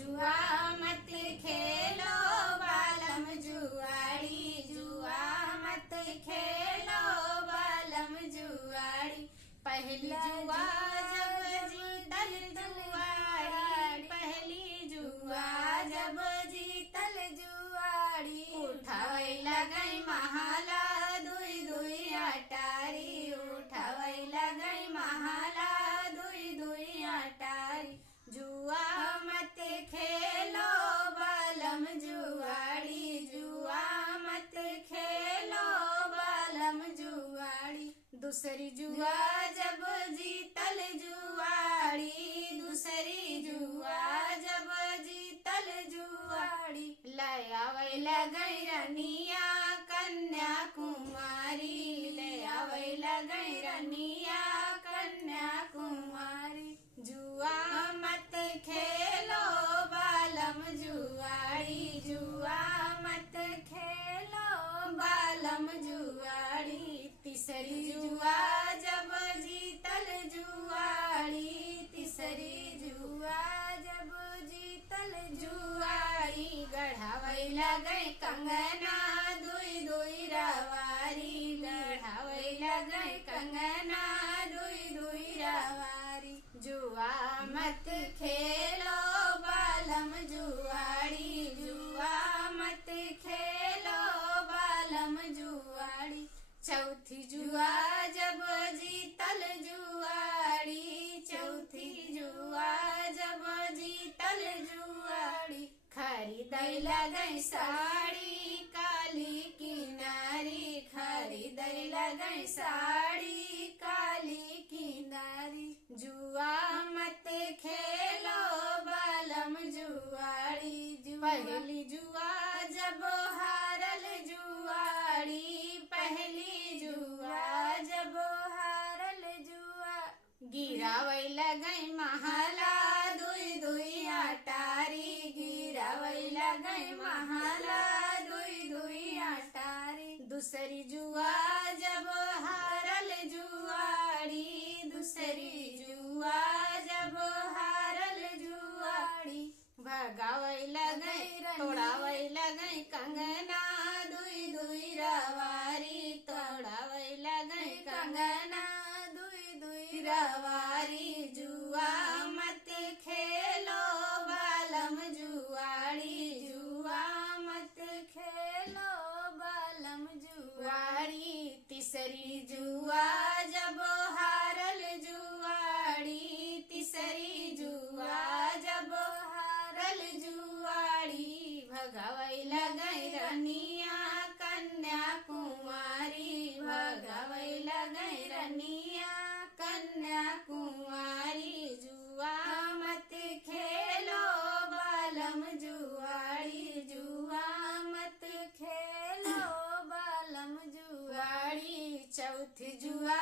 जुआ मत खेलो बालम जुआड़ी, जुआ मत खेलो बालम जुआड़ी। पहली जुआ जब जीतल जुआड़ी, पहली जुआ जब जीतल जुआड़ी। उठावे लगई महाला दुई दुई अटारी, उठावे लगई महाला दुई दुई अटारी। जुआ मत खेलो बालम जुआड़ी, जुआ मत खेलो बालम जुआड़ी। दूसरी जुआ जब जीतल जुआड़ी, दूसरी जुआ जब जीतल जुआड़ी। ले आवे लगई रनिया कन्या कुमारी, ले आवे लगई रनिया कन्या कुमारी। जुआ मत खेलो बालम जुआड़ी, जुआ मत खेलो बालम जुआड़ी। तीसरी जुआ जब जीतल जुआड़ी, तीसरी जुआ जब जीतल जुआड़ी। गढ़ावे लगई कंगना दुई दुई रवारी, गढ़ावे लगई कंगना दुई दुई रवारी। जुआ मत खेलो बालम जुआड़ी, जुआ मत खेलो बालम जुआड़ी। चौथी जुआ जब जीतल जुआड़ी, चौथी जुआ जब जीतल जुआड़ी। खरीदई लगई साड़ी काली किनारी, खरीदई लगई साड़ी काली किनारी। जुआ मत खेलो बालम जुआड़ी, पहली जुआ जब हारल जुआड़ी, पहली जुआ जब हारल जुआ। गिरावे लगई महाला दुई दुई अटारी, गिरावे लगई महाला दुई दुई अटारी। दूसरी जुआ जब हारल जुआड़ी, दूसरी जुआ जब हारल जुआड़ी। भगावे लगई तोड़ावे लगई कंगना दुई दुई रवारी, तोड़ावे लगई कंगना दुई दुई रवारी। जुआ मत खेलो बालम जुआड़ी, जुआ मत खेलो बालम जुआड़ी। तीसरी जुआ जब हारल जुआड़ी, तीसरी जुआ जब हारल जुआड़ी। भगावे लगई रनिया कन्या कुमारी, भगावे लगई रनिया कन्या कुमारी। जुआ मत खेलो बालम जुआड़ी, जुआ मत खेलो बालम जुआड़ी। चौथी जुआ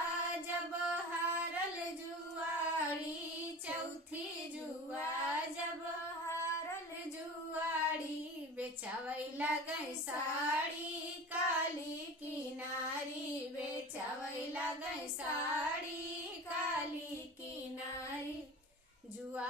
जब हारल जुआड़ी, चौथी जुआ जब हारल जुआड़ी। बेचावे लगई साड़ी काली किनारी, बेचावे लगई साड़ी काली किनारी। जुआ